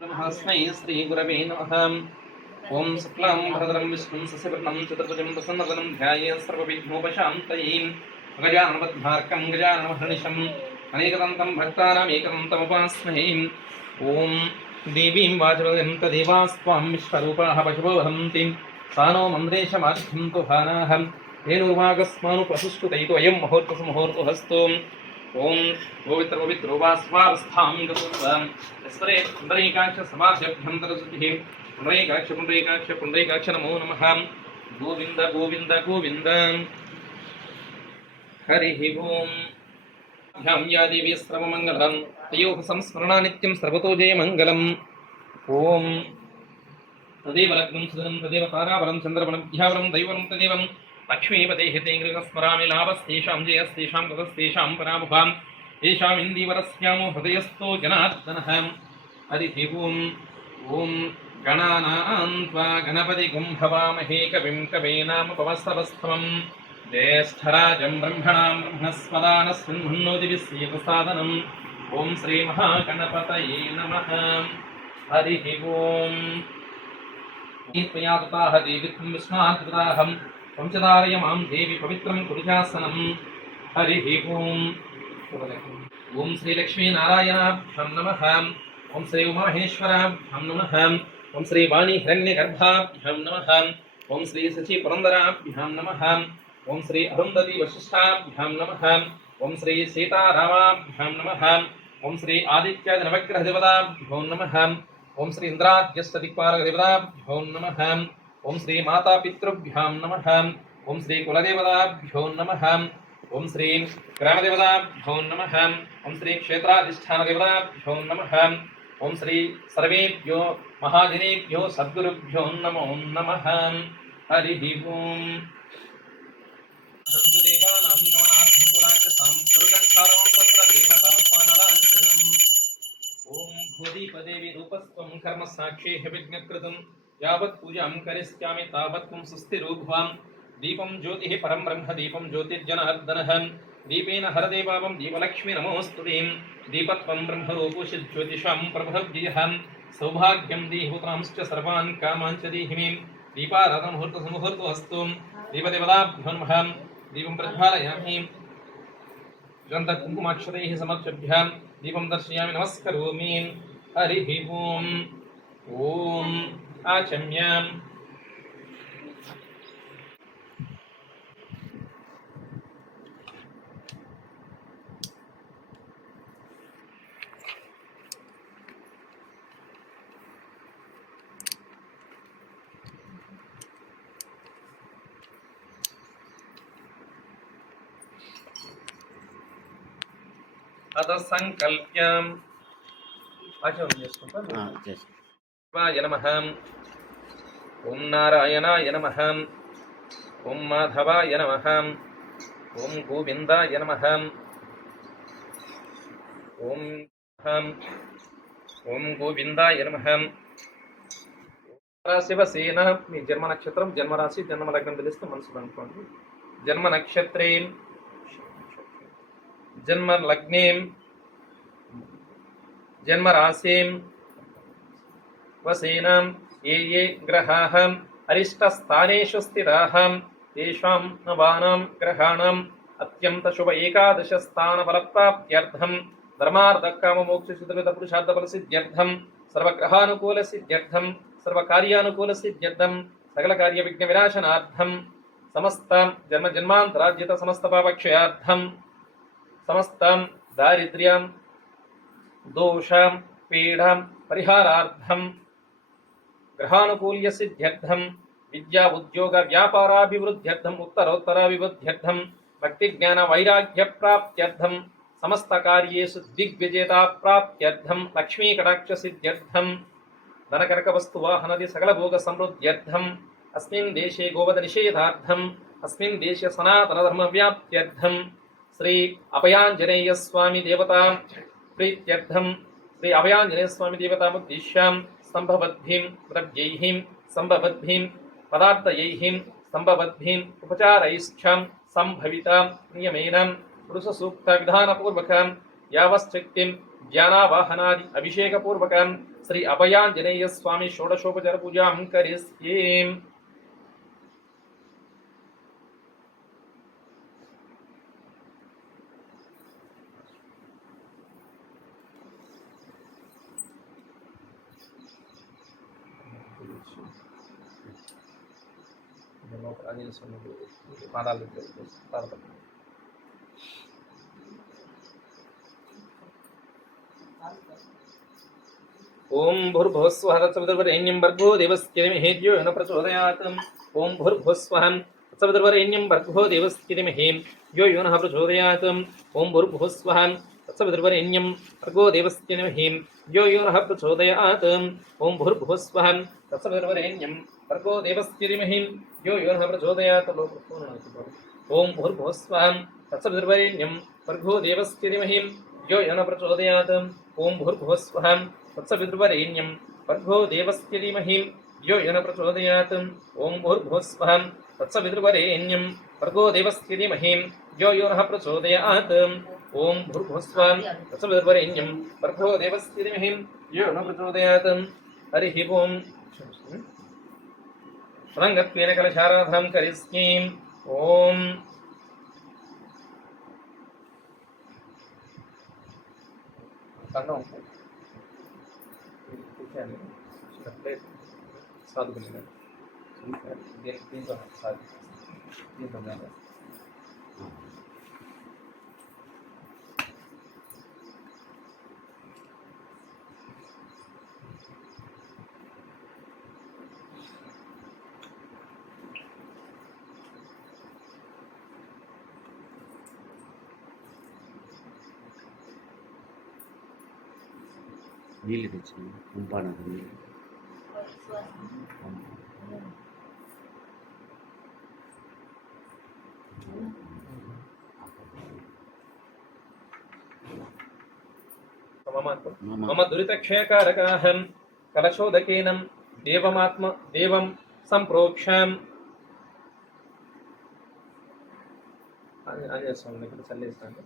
ब्रह्मस्मै श्रीगुरवे नमः। ॐ शुक्लां भरधरं विष्णुं शशिवर्णं चतुर्भुजं प्रसन्नवदनं ध्यायेत् सर्वविघ्नोपशान्तये। गजाननपद्मार्कं गजाननमहर्निशम् अनेकदन्तं भक्तानामेकदन्तमुपास्महे। ॐ देवीं वाचवदं तदेवास्त्वां विश्वरूपाः पशवो वहन्ति सा नो मन्द्रेशमार्घ्यं तु भानाः तेनुर्वागस्मानुपसुष्टुतैतो अयं मुहूर्तसमुहूर्तोऽस्तु। ओम गोवित्र पवित्रो वा स्वावस्थां गतोऽस्वाम् यस्वरे पुण्डरीकाक्ष समाभ्यभ्यन्तरशुचिः पुण्डरीकाक्ष नमो नमः। गोविन्द गोविन्द गोविन्द। हरिः ओम्। ध्यां या देवी सर्वमङ्गलं तयोः संस्मरणा नित्यं सर्वतो जयमङ्गलम्। ॐ तदेव लग्नं सुदनं तदेव ताराबलं चन्द्रबलं विद्याबलं दैवं तदेवं लक्ष्मीपते हिते गृहस्मरामि लाभस्तेषां जयस्तेषां गतस्तेषां परामुखां येषाम् इन्दीवरस्यामो हृदयस्थो जनार्दनः। हरिः ओम्। ॐ गणानां त्वा गणपतिगुं भवामहे कविं कवीनामुपमस्तवस्तमं ज्येष्ठराजं ब्रह्मणां ब्रह्मस्पदानस्मिन्मुन्नोतिभिस्सीतसादनम्। ॐ श्रीमहागणपतये नमः। हरिः ओम्। त्वया दत्ताः देवीत्वं विस्माद्गताहं पंचदारय मां देवी पवित्रं कुरुशासनं। हरिः ओम्। ओं श्रीलक्ष्मीनारायणाभ्यां नमः। ओं श्री उमामहेश्वराभ्यां नमः। ओं श्री वाणी हिरण्यगर्भाभ्यां नमः। ओं श्री शची पुरन्दराभ्यां नमः। ओं श्री अरुन्धती वशिष्ठाभ्यां नमः। ओं श्री सीतारामाभ्यां नमः। ओं श्री आदित्यादिनवग्रहदेवताभ्यो नमः। ओं श्री इन्द्राद्यष्टदिक्पालकदेवताभ्यो नमः। ओं श्री मातापितृभ्यां नमः। ओं श्री कुलदेवताभ्यो नमः। ओं श्री ग्रामदेवताभ्यो नमः। ओं श्री क्षेत्राधिष्ठानदेवताभ्यो नमः। ओं श्री सर्वेभ्यो महाजनेभ्यो सद्गुरुभ्यो नमो नमः। हरिः ओम्। देवानां गमनार्थपुराचसां कुरुगन्धारं तत्र देवतापानलाञ्जनम्। ओम भूदीपदेवी रूपस्त्वं कर्म साक्षेह विज्ञकृतं यावत् पूजां करिष्यामि तावत् त्वं सुस्थिरो भवां। दीपं ज्योतिः परं ब्रह्म दीपं ज्योतिर्जनार्दनः दीपेन हरदेवावं दीपलक्ष्मी नमोऽस्तुते। दीपत्वं ब्रह्मरूपोषि ज्योतिषां प्रभव्यः सौभाग्यं देहि पुत्रांश्च सर्वान् कामाञ्च देहि मे। दीपाराधनमुहूर्तसमुहूर्तोऽस्तु। दीपदेवताभ्यो नमः। दीपं प्रज्वालयामि गन्धकुङ्कुमाक्षतैः समर्चभ्यां दीपं दर्शयामि नमस्करोमि। हरिः ओम्। ॐ आचम्याम्। अथ संकल्प्याम् आचमनं చేసుకుంటాం। शिवाय नमः। ओं नारायणाय नमः। ओं माधवाय नमः। ओं गोविन्दाय नमः। ओं गोविन्दाय नमः। శివసేన మీ జన్మ నక్షత్రం జన్మ రాశి జన్మ లగ్నం తెలిస్తే మనసులో అనుకోండి। జన్మ నక్షత్రే जन्म लग्ने जन्म राशिं वसेनां ये ग्रहाः अरिष्टस्थानेषु स्थिताः तेषां नवानां ग्रहाणाम् अत्यन्त शुभ एकादश स्थान फलप्राप्त्यर्थं धर्मार्थकाममोक्षचतुर्विधपुरुषार्थफलसिद्ध्यर्थं सर्वग्रहानुकूलसिद्ध्यर्थं सर्वकार्यानुकूलसिद्ध्यर्थं सकलकार्यविघ्नविनाशनार्थं समस्त जन्मान्तरार्जित समस्त पापक्षयार्थं समस्तं दारिद्र्यं दोषं पीडां परिहारार्थं ग्रहानुकूल्य सिद्ध्यर्थं विद्या उद्योग व्यापाराभिवृद्ध्यर्थं उत्तरोत्तराभिवृद्ध्यर्थं भक्ति ज्ञान वैराग्य प्राप्त्यर्थं समस्त कार्येषु दिग्विजयता प्राप्त्यर्थं लक्ष्मी कटाक्ष सिद्ध्यर्थं धनकनक वस्तु वाहनादि सकल भोग समृद्ध्यर्थं अस्मिन् देशे गोवध निषेधार्थं अस्मिन् देशे सनातन धर्म व्याप्त्यर्थं श्री अभयांजनेय स्वामी देवता प्रीत्यर्थं श्री अभयांजनेय स्वामी देवतामुद्दिश्य स्तंभबद्धिं द्रव्यैः संभवद्भिं पदार्थयैः संभवद्भिं उपचारैश्च संभविता नियमेन पुरुष सूक्त विधानपूर्वक यावश्चक्तिं ज्ञानावाहनादि अभिषेकपूर्वक శ్రీ అభయాంజనేయ స్వామి షోడశోపచార పూజాం కరిష్యే. ఆంజనేయ స్వామి పాదాలు ఓం భూర్భువస్వః తత్సవితుర్వరేణ్యం భర్గో దేవस्य ధీమహి ధియో యో నః ప్రచోదయాత్. ఓం భూర్భువస్వః తత్సవితుర్వరేణ్యం భర్గో దేవस्य ధీమహి ధియో యో నః ప్రచోదయాత్. ఓం భూర్భువస్వః తత్సవితుర్వరేణ్యం భర్గో దేవस्य ధీమహి ధియో యో నః ప్రచోదయాత్. ఓం భూర్భువస్వః తత్సవితుర్వరేణ్యం భర్గో దేవस्य ధీమహి ధియో యో నః ప్రచోదయాత్. ఓం భూర్భువస్వః తత్సవితుర్వరేణ్యం భర్గో దేవस्य ధీమహి ధియో యో నః ప్రచోదయాత్. ఓం భూర్భువస్వః తత్సవితుర్వరేణ్యం భర్గో దేవस्य ధీమహి ధియో యో నః ప్రచోదయాత్. ఓం భూర్భువస్వః తత్సవితుర్వరేణ్యం భర్గో దేవस्य ధీమహి ధియో యో నః ప్రచోదయాత్. ఓం భూర్భువస్వః తత్సవితుర్వరేణ్యం భర్గో దేవस्य ధీమహి ధియో యో నః ప్రచోదయాత్. హరి ఓం. రంగత్వేన కలశారాధనం కరిష్యే. ఓం సాధుకుని దీంతో నీళ్ళు తెచ్చింది కుంపానది నీళ్ళు. మమ దురితక్షయకారకాహం కలశోదకేనం దేవం సంప్రోక్షాం. ఆంజనేయ స్వామి ఇక్కడ చల్లేస్తాను.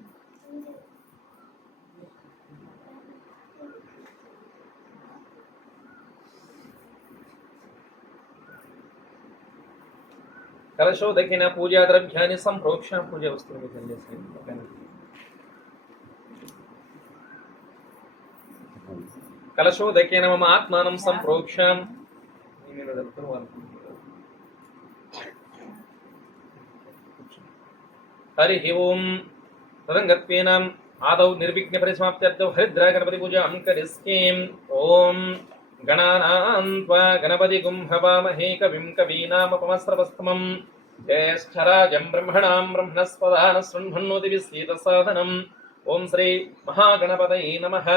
కలశోదకిన పూజా ద్రవ్యాన్ని సంప్రోక్ష. పూజ వస్తువులు కలశోదకేన మమ ఆత్మానం సంప్రోక్ష. హరి ఓం. తదంగత్వేన ఆదౌ నిర్విఘ్న పరిసమాప్త్యర్థం హరిద్రా గణపతి పూజాం కరిష్యే. ఓం గణానాం త్వా గణపతిగుం హవామహే కవిం కవీనాముపమస్రవస్తమం. జ్యేష్ఠరాజం బ్రహ్మణాం బ్రహ్మణస్పదాన శృణ్వన్నోతిభిः సీదసాదనం. ఓం శ్రీ మహాగణపతయే నమః.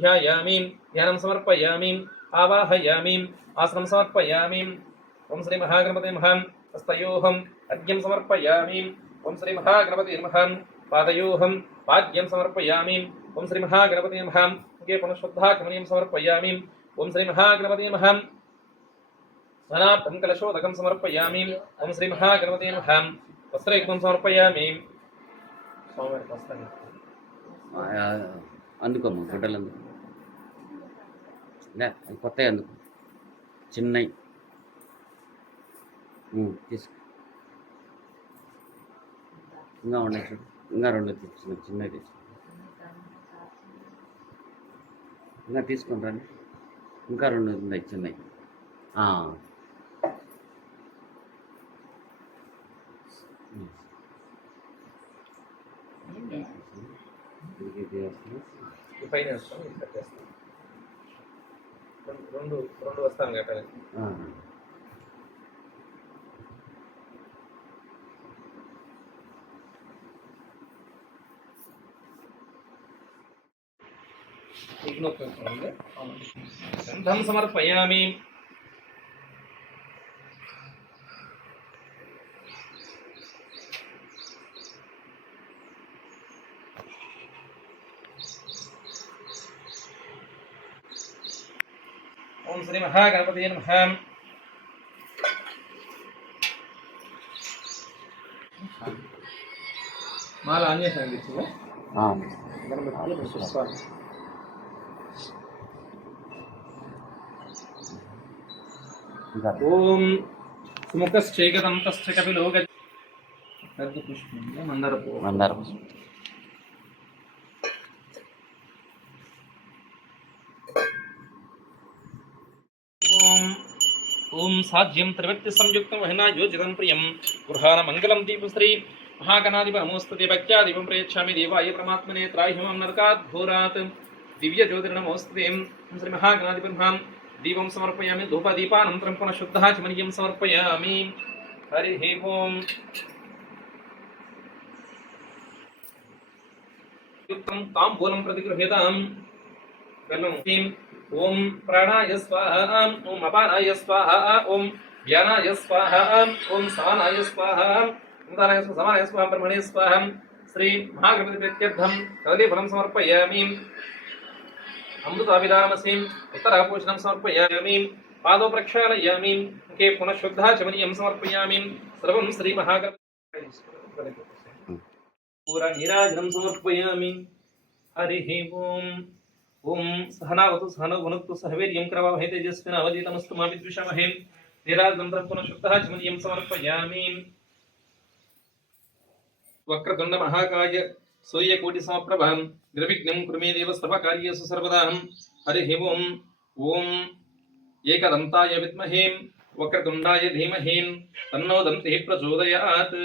ధ్యాయామి, ధ్యానం సమర్పయామి, ఆవాహయామి, ఆసనం సమర్పయామి. ఓం శ్రీ మహాగణపతయే నమః. హస్తయోః అర్ఘ్యం సమర్పయామి. ఓం శ్రీ మహాగణపతయే నమః. పాదయోః పాద్యం సమర్పయామి. ఓం శ్రీ మహాగణపతయే నమః. ముఖే పునఃశుద్ధాచమనీయం సమర్పయామి. ఓం శ్రీ మహాగణపతయే నమః. స్నానార్థం కలశోదకం సమర్పయామి. ఓం శ్రీ మహాగణపతయే నమః. వస్త్రయుగ్మం సమర్పయామి. స్వామివారికి వస్త్రం అందుకోమ్మ, గుడ్డలు అందుకో. కొత్తవి అందుకో, చిన్నవి తీసుకో. ఇంకా ఉన్నాయి చూడు, ఇంకా రెండు తెచ్చిన చిన్నవి తెచ్చిన. ఇంకా తీసుకొని రండి, ఇంకా రెండు ఉన్నాయి చిన్నవి. పైన రెండు వస్తాను కట్టాలి. గంధం సమర్పయామి. ఓం శ్రీ మహాగణపతయే నమః. మాల ఆంజనేయ గణపతి ఇంకా ఓం సుముఖశ్చేకదంతశ్చ కపిలో పుష్పం మందార పువ్వు. మందార పుష్పం. ఓం ఓం సాధ్యం త్రివక్తి సంయుక్తం మహినా యోజితం ప్రియం గృహాన మంగళం దీపశ్రీ మహాగణాధిప నమోస్తుతే భక్త్యాధిపం ప్రయచ్ఛామి దేవాయ పరమాత్మనే త్రాహిమం నరకాత్ ఘోరాత్ దివ్య జ్యోతిర్నమోస్తుతే శ్రీ మహాగణాధిపం దీపం సమర్పయామి ధూపదీపానంతరం పునః శుద్ధాచమనీయం సమర్పయామి. హరి ఓం యుక్తం తాంబూలం ప్రతిగృహ్యతాం. ఓం ప్రాణాయ స్వాహ, ఓం అపానాయ స్వాహ, ఓం వ్యానాయ స్వాహ, ఓం సమానాయ స్వాహ, ఉదానాయ స్వాహ, సమానాయ స్వాహ, బ్రహ్మణే స్వాహ. శ్రీ మహాగణపతి ప్రీత్యర్థం కదలీఫలం సమర్పయామి. అమృతాభిధానమసి ఉత్తరాపోషణం సమర్పయామి. పాదో ప్రక్షాళయామి. ముఖే పునః శుద్ధాచమనీయం సమర్పయామి. సర్వం శ్రీ మహాగణపతి పూర నీరాజనం సమర్పయామి. హరి ఓం ఓం సహనావతు సహనౌ భునక్తు సహ వీర్యం కరవావహై తేజస్వినావధీతమస్తు మా విద్విషావహై. నీరాజనం పునః శుద్ధాచమనీయం సమర్పయామి. వక్రతుండ మహాకాయ సూర్యకోటి సమప్రభ నిర్విఘ్నం కురు మే దేవ సర్వకార్యేషు సర్వదా. హరి ఓం ఓం ఏకదంతాయ విద్మహే వక్రతుండాయ ధీమహి తన్నో దంతి ప్రచోదయాత్.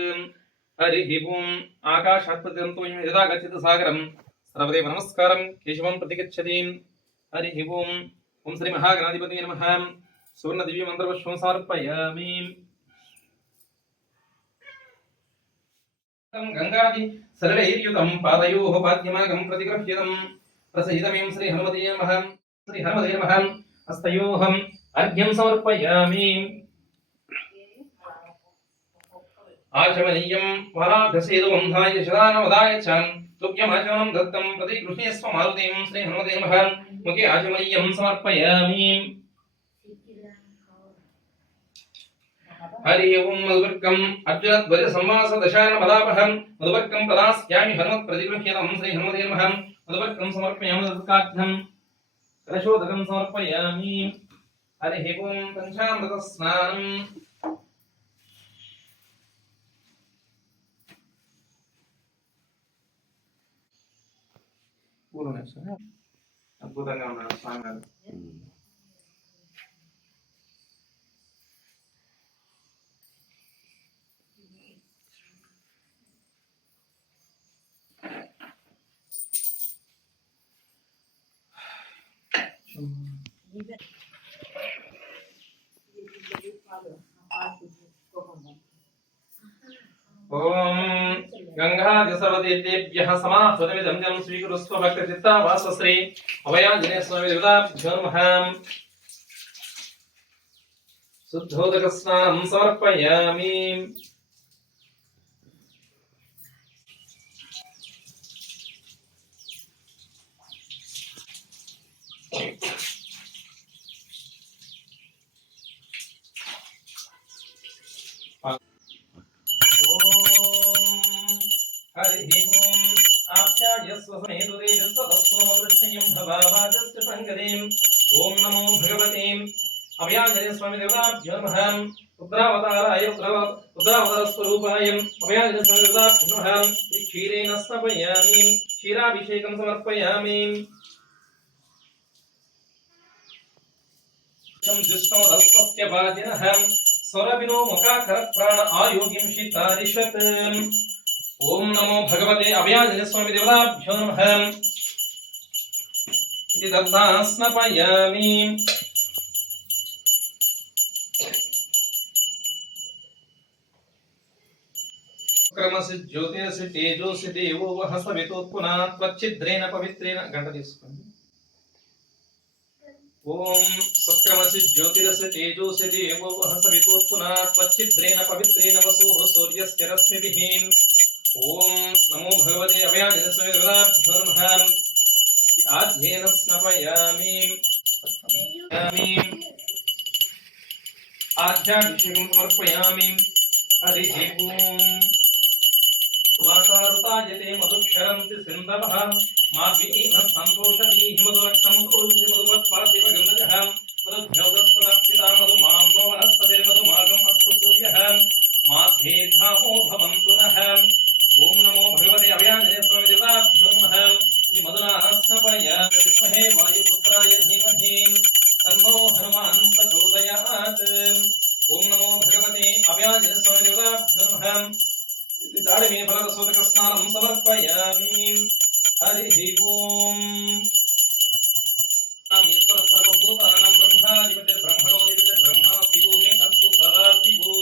హరి ఓం ఆకాశాత్పతిదంతో యదా గచ్చతి సాగరం సర్వదేవ నమస్కారం కేశవం ప్రతిగచ్చతి. హరి ఓం ఓం శ్రీ మహాగణాధిపతి నమః. సువర్ణ దివ్య మంత్రపుష్పం సమర్పయామి. గంగాది సరళైర్యుతం పాదయోః పాద్యమాగం ప్రతిగృహ్యతం. ప్రసహితమేం శ్రీ హనుమతే నమః. శ్రీ హనుమతే నమః. హస్తయోః అర్ఘ్యం సమర్పయామి. ఆచమనీయం వరాధసేతువంధాయ శదానవదాయ చ తుభ్యమాచమనం దత్తం ప్రతిగృహ్యస్వ మారుతిం. శ్రీ హనుమతే నమః. ముఖే ఆచమనీయం సమర్పయామి. హరి ఓం మధువర్కం అర్జునధ్వజ సంవాస దశాన మదాపహం మధువర్కం ప్రదాస్యామి హనుమత్ ప్రతిగృహ్యతం. శ్రీ హనుమతే నమః. మధువర్కం సమర్పయామి. మధుకార్థం కలశోదకం సమర్పయామి. హరి ఓం పంచామృత స్నానం. అద్భుతంగా ఉన్నాడు స్వామి గారు. ఓం గంగాది సర్వదేవేభ్యః సమాహృతమిదం జలం స్వీకృత్స్వ భక్తచిత్తావాసశ్రీ అభయాంజనేయ స్వామి దేవతాభ్యో నమః. శుద్ధోదక స్నానం సమర్పయామి. హరి ఓం ఆప్యాయస్వ సమేతుదేజస్వ తస్వమవృష్ణయం భవావాజస్య సంగదేం. ఓం నమో భగవతే అభయాంజనేయ స్వామి దేవతాభ్యో నమః. రుద్రావతారాయ రుద్రావతార స్వరూపాయ అభయాంజనేయ స్వామి దేవతాభ్యో నమః. క్షీరేణ స్నపయామి. క్షీరాభిషేకం సమర్పయామి. జిష్ణో రస్వస్య వాజినః స్వరవినో ముఖాకర ప్రాణ ఆయోగ్యం శీతారిషత్. ఓం నమో భగవతే అభయాంజనేయ స్వామి దేవతాభ్యో నమః. ఇది దత్తా స్నపయామి. క్రమసి జ్యోతిరసి తేజోసి దేవో వహ సవితోత్పునా త్వచ్చిద్రేణ పవిత్రేణ. గంట తీసుకోండి. ఓం సుక్రమసి జ్యోతిరసి తేజోసి దేవో వహ సవితోత్పునా త్వచ్చిద్రేణ పవిత్రేణ వసోః సూర్యస్య రశ్మిభిః. ఓం నమో భగవతే అభయాంజనేయ స్వామి దేవతాభ్యో నమః. ఆధ్యేన స్నపయామి. ఆధ్యాభిషేకం సమర్పయామి. హరి ఓం వాతారుతాయతే మధుక్షరంతి సింధవః మాద్వీన సంతోషదీః మధురక్తం కోల్మి మధుమత్పాదివ గంధజః మధుభ్యోదస్వనప్సితా మధుమామ్నోవః दाडिमे फलरसोदकस्नानं समर्पयामि हरिः ओम् ईश्वर सर्वभूतानां ब्रह्माधिपतिर्ब्रह्मणोऽधिपतिर्ब्रह्मा शिवो मे अस्तु सदा शिवो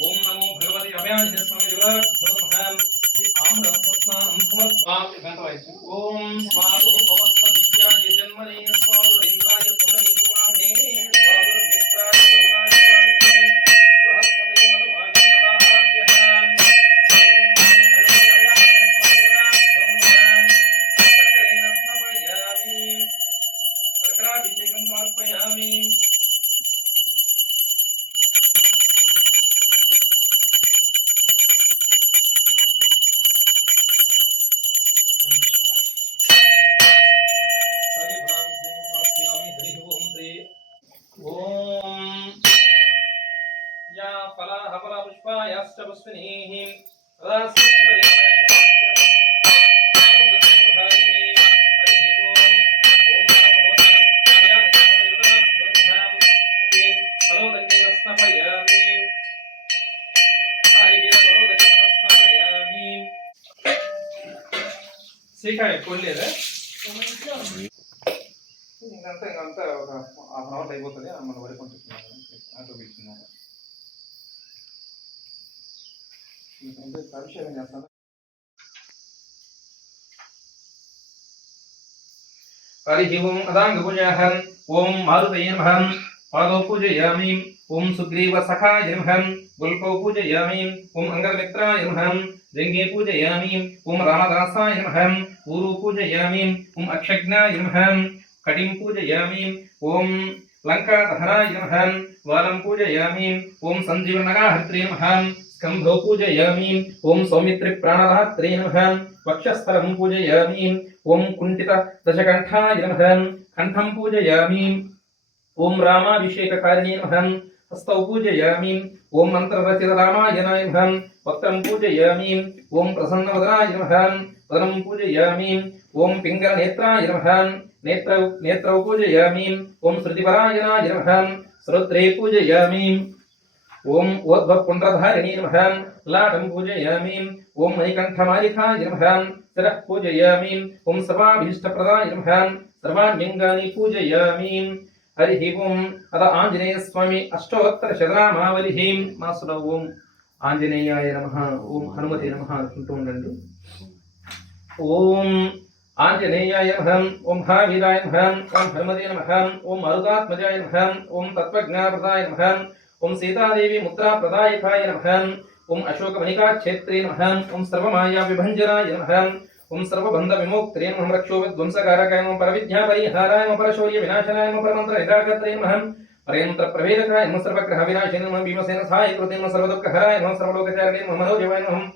ओम नमो भगवते अभयाञ्जनेय स्वामी देवताभ्यो नमः आम्ररसस्नानं समर्पयामि ओम स्वादुः पवस्व दिव्याय जन्मने स्वादुरिन्द्राय स्वधनीत्वामे स्वादुर्मित्राय करुणाय स्वादिने बृहस्पतये मधुभागं मदाभ्यः ओम नमो भगवते अभयाञ्जनेय स्वामी देवताभ्यो नमः शर्करेण स्नापयामि शर्कराभिषेकं समर्पयामि ओम या फलाः फलपुष्पायाश्च पुष्पिनीः सदा समुद्रप्रधायिनी हरिः ओम ओम नमो भगवते अभयाञ्जनेयस्वामिदेवताभ्यो नमः फलोदकेन स्नापयामि नारिकेलफलोदकेन स्नापयामि सीकाय कोल्लेरे ఇంకంతా ఒక హాఫ్ అన్ అవర్ అయిపోతుంది మన వరకు కొంటున్నాను ఆటో పెట్టుకున్నాను అభిషేకం చేస్తాను हरिः ओम अदाङ्गपूजाः ओम मारुतये नमः पादौ पूजयामि ओम सुग्रीवसखाय नमः गुल्पौ पूजयामि ओम अंगदमित्राय नमः जङ्गे पूजयामि ओम रामदासाय नमः ऊरु पूजयामि ओम अक्षज्ञाय नमः कटिं पूजयामि ओम लंकादहनाय नमः वालं पूजयामि ओम सञ्जीवनगाहर्त्रे नमः स्कन्धौ पूजयामि ओम सौमित्रिप्राणदात्रे नमः वक्षस्थलं पूजयामि ओम कुण्ठितदशकण्ठाय नमः कण्ठं पूजयामि ओम रामाभिषेककारिणे नमः हस्तौ पूजयामि ओम मन्त्ररचितरामायणाय नमः वक्त्रं पूजयामि ओम प्रसन्नवदनाय नमः वदनं पूजयामि ओम पिङ्गलनेत्राय नमः नेत्रौ पूजयामि ओम श्रुतिपरायणाय नमः श्रोत्रे पूजयामि ओम ओद्भवपुण्ड्रधारिणे नमः लाटं पूजयामि ओम मणिकण्ठमालिकाय नमः शिरः पूजयामि ओम सर्वाभीष्टप्रदाय नमः सर्वाण्यङ्गानि पूजयामि हरिः ओम अथ आञ्जनेयस्वामी अष्टोत्तरशतनामावलिः मासुर ओम आञ्जनेयाय नमः ओम हनुमते नमः అనుకుంటూ ఉండండి ओम आञ्जनेयाय नमः ओम महावीराय नमः ओम हनुमते नमः ओम मरुदात्मजाय नमः ओम तत्त्वज्ञानप्रदाय नमः ओम सीतादेवी मुद्राप्रदायकाय नमः ओम अशोकमणिकाक्षेत्रे नमः ओम सर्वमायाविभञ्जनाय नमः ओम सर्वबन्धविमोक्त्रे नमः रक्षोविध्वंसकारकाय नमः परविद्यापरिहाराय नमः परशौर्यविनाशनाय नमः परमन्त्रनिराकर्त्रे नमः पर्यन्त्रप्रभेदकाय नमः सर्वग्रहविनाशिने नमः भीमसेनसहायकृते नमः सर्वदुःखहराय नमः सर्वलोकचारिणे नमः मनोजवाय नमः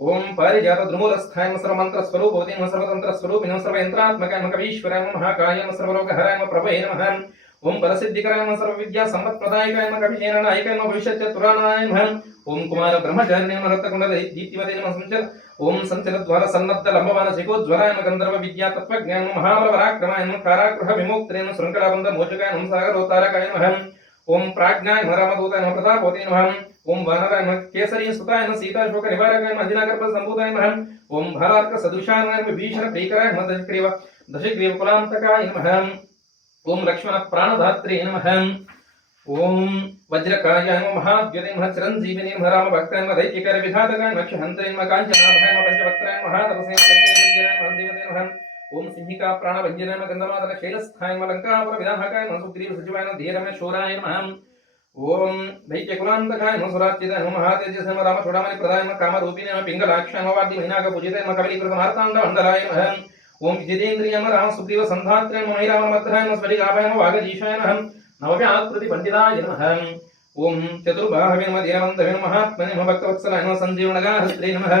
ओम पारिजातद्रुमूलस्थाय नमः सर्वमन्त्रस्वरूपवते नमः सर्वतन्त्रस्वरूपिणे नमः सर्वयन्त्रात्मकाय नमः कवीश्वराय नमः महाकाय नमः सर्वलोकहराय नमः प्रभवे नमः ओम बलसिद्धिकराय नमः सर्वविद्यासम्पत्प्रदायकाय नमः कविशेननायकाय नमः भविष्यचतुरानाय नमः ओम कुमार ब्रह्मचारिणे नमः रत्नकुण्डलदीप्तिवते नमः संचल ओम संचलद्वार सन्नद्ध लम्बमानसिकोज्ज्वलाय नमः गन्धर्व विद्या तत्त्वज्ञान नमः महाबलपराक्रमाय नमः कारागृह विमोक्त्रे नमः शृङ्खलाबन्ध मोचकाय नमः सागरोत्तारकाय नमः ओम प्राज्ञाय नमः रामदूताय नमः प्रतापवते नमः ओम वानराय नमः केसरी सुताय नमः सीताशोक निवारकाय नमः अजिनागर्भ संभूताय नमः ओम भारार्क सदृशाय नमः भीषण प्रीकराय नमः दशग्रीव कुलान्तकाय नमः ओम लक्ष्मण प्राणधात्रे नमः ओम वज्रकाय नमः महाद्युते नमः चिरञ्जीविने नमः रामभक्ताय नमः दैत्यकर विघातकाय नमः क्षहन्त्रे नमः काञ्चनाभाय नमः पंचवक्त्राय नमः महातपसे नमः देवते नमः ओम सिंहिका प्राणभञ्जनाय नमः गन्धमादन शैलस्थाय नमः लङ्कापुर विनाहकाय नमः सुग्रीव सचिवाय नमः धीरमे शूराय नमः ओम दैत्यकुलान्तकाय नमः सुराच्युताय नमः महातेजसे नमः रामचूडामणि प्रदाय नमः कामरूपिणे नमः पिङ्गलाक्षाय नमः वाद्य महिनाक पूजिताय नमः कबलीकृत मार्ताण्डमण्डलाय नमः ओम जितेन्द्रिय नमः राम सुग्रीव संधात्रे नमः महिरावणमध्राय नमः स्फटिकाभाय नमः वागजीशाय नमः नवव्याकृति पंडिताय नमः ओम चतुर्बाहवे नमः धीरवन्तवे नमः महात्मने नमः भक्तवत्सलाय नमः सञ्जीवनगाहस्त्रे नमः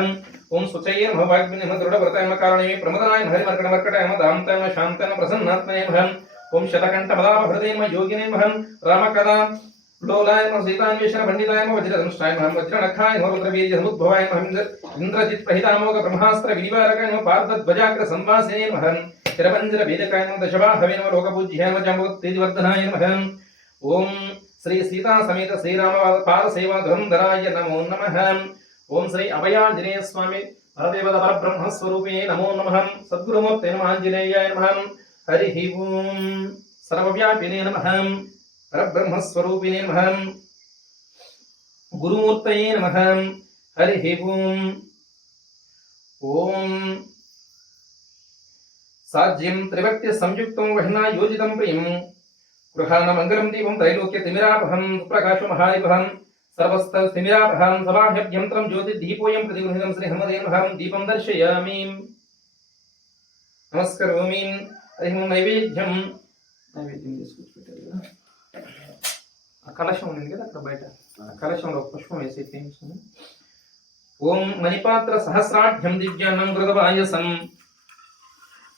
ओम सुचये नमः वाग्मिने नमः दृढव्रताय नमः कारणवे प्रमदाय नमः हरिमर्कटमर्कटाय नमः दान्ताय नमः शान्ताय नमः प्रसन्नात्मने नमः ओम शतकण्ठमदाभृते नमः योगिने नमः रामकदा लोलाय नमः सीतान्वेषण पंडिताय नमः वज्रधनुष्ठाय नमः वज्रनखाय नमः रुद्रवीर्य समुद्भवाय नमः इंद्रजित् प्रहितामोघ ब्रह्मास्त्र विनिवारकाय नमः पार्थध्वजाग्र संवासिने नमः चिरपंजर भेदकाय नमः दशबाहवे नमः लोकपूज्याय नमः जाम्बवत्तेजवर्धनाय नमः ओम श्री सीता समेत श्रीराम पाद सेवा धुरंधराय नमो नमः ఓం శ్రీ అభయాంజనేయ స్వామి పరదేవత పరబ్రహ్మ స్వరూపే నమో నమః. సద్గురుమూర్తే నమః. ఆంజనేయాయ నమః. హరి ఓం. సర్వవ్యాపినే నమః. పరబ్రహ్మ స్వరూపిణే నమః. గురుమూర్తయే నమః. హరి ఓం. ఓం సాజ్యం త్రిభక్తి సంయుక్తం వహ్నా యోజితం ప్రియం గృహాణ మంగళం దీపం త్రైలోక్య తిమిరాపహం ప్రకాశమహాదిపహం సర్వస్థ తిమిరాపహం సమాహ్యభ్యంతరం జ్యోతి దీపోయం ప్రతిగృహితం శ్రీ హనుమతే నమః. దీపం దర్శయామి. నమస్కరోమి. హరి ఓం. నైవేద్యం తీసుకొచ్చి కదా ఆ కలశం ఉంది కదా అక్కడ బయట ఆ కలశంలో పుష్పం వేసి తీయించుకుని ఓం మణిపాత్ర సహస్రాఢ్యం దివ్యాన్నం కృతపాయసం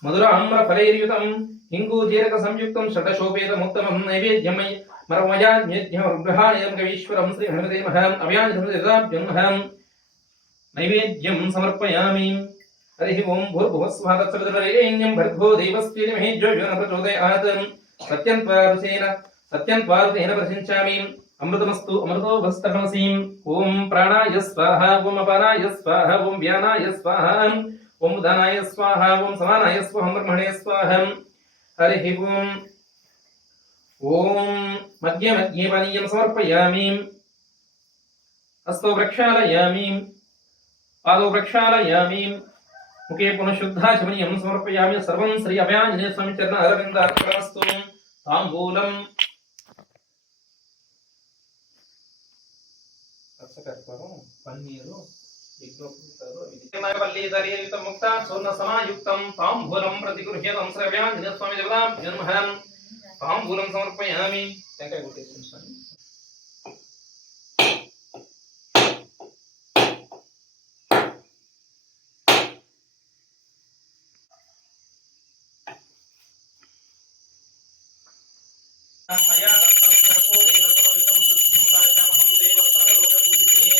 మధురామ్ర ఫలైర్యుతం హింగూజీరక సంయుక్తం షటశోపేతముత్తమం నైవేద్యమై మరమయాజ్ఞేద్యమరుగ్రహాణయం కవీశ్వరం శ్రీ హనుమతే నమః. అభయాంజనేయం నైవేద్యం సమర్పయామి. హరి ఓం. భూర్భువస్వః తత్సవితుర్వరేణ్యం భర్గో దేవస్య ధీమహి ధియో యో న ప్రచోదయాత్. సత్యంత్వారుతేన ప్రశంచామి. అమృతమస్తు అమృతో భస్తమసీం. ఓం ప్రాణాయ స్వాహ. ఓం అపానాయ స్వాహ. ఓం వ్యానాయ స్వాహ. ఓం ఉదానాయ స్వాహ. ఓం సమానాయ స్వాహ. బ్రహ్మణే స్వాహ. హరి ఓం. ఓం మధ్య మధ్యే పానీయం సమర్పయామి. హస్తో ప్రక్షాళయామి. పాదో ప్రక్షాళయామి. ముఖే పునఃశుద్ధాచమనీయం సమర్పయామి. సర్వం శ్రీ అభయాంజనేయ స్వామి చరణ అరవిందార్పణమస్తు. తాంబూలం పన్నీరు ముక్త స్వర్ణ సమాయుక్తం తాంబూలం ప్రతిగృహ్యతం శ్రవ్యాంజనేయ స్వామి దేవతాభ్యో నమః. తాంబూలం సమర్పయామి. టెంకాయ కొట్టేసి స్వామి. మయా దర్శనం కర్పూరేణ సమన్వితం శుద్ధం దాస్యామహం దేవ సర్వలోకపూజితే.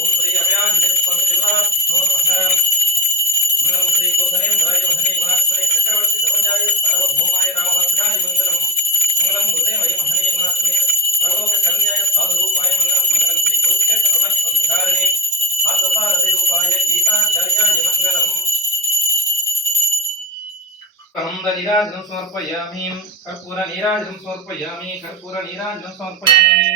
ఓం శ్రీ అభయాంజనేయ స్వామి దేవతాభ్యో నమః. మంగళం శ్రీ కోసలేంద్రాయ మహనే గుణాత్మనే చక్రవర్తి ధనుంజాయ సార్వభౌమాయ రామభద్రాయ మంగళం. మంగళం హృదయమయ మహనే గుణాత్మనే సర్వలోక శరణ్యాయ సాధురూపాయ మంగళం. మంగళం శ్రీ కురుక్షేత్ర రణస్పంధారిణే భాగవతారథి రూపాయ గీతాచార్యాయ మంగళం. నీరాజనం సమర్పయామి. కర్పూర నీరాజనం సమర్పయామి. కర్పూర నీరాజనం సమర్పయామి.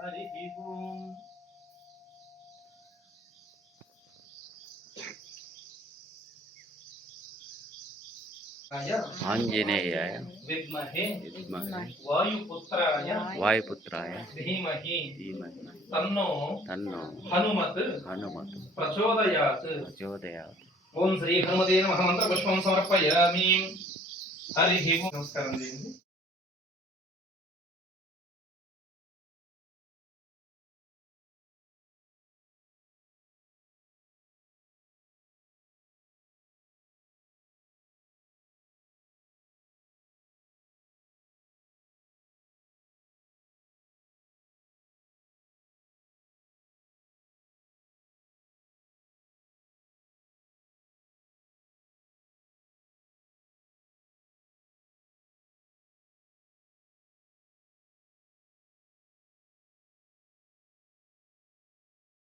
హరి ఓం. ఆంజనేయాయ విద్మహే విద్మహే వాయుపుత్రాయ వాయుపుత్రాయ ధీమహి ధీమహి తన్నో తన్నో హనుమత్ హనుమతు ప్రచోదయాత్. ప్రచోదయాత్. ఓం శ్రీ హనుమతే నమః. మంత్రపుష్పం సమర్పయామి. హరి ఓం. నమస్కారం చేయండి.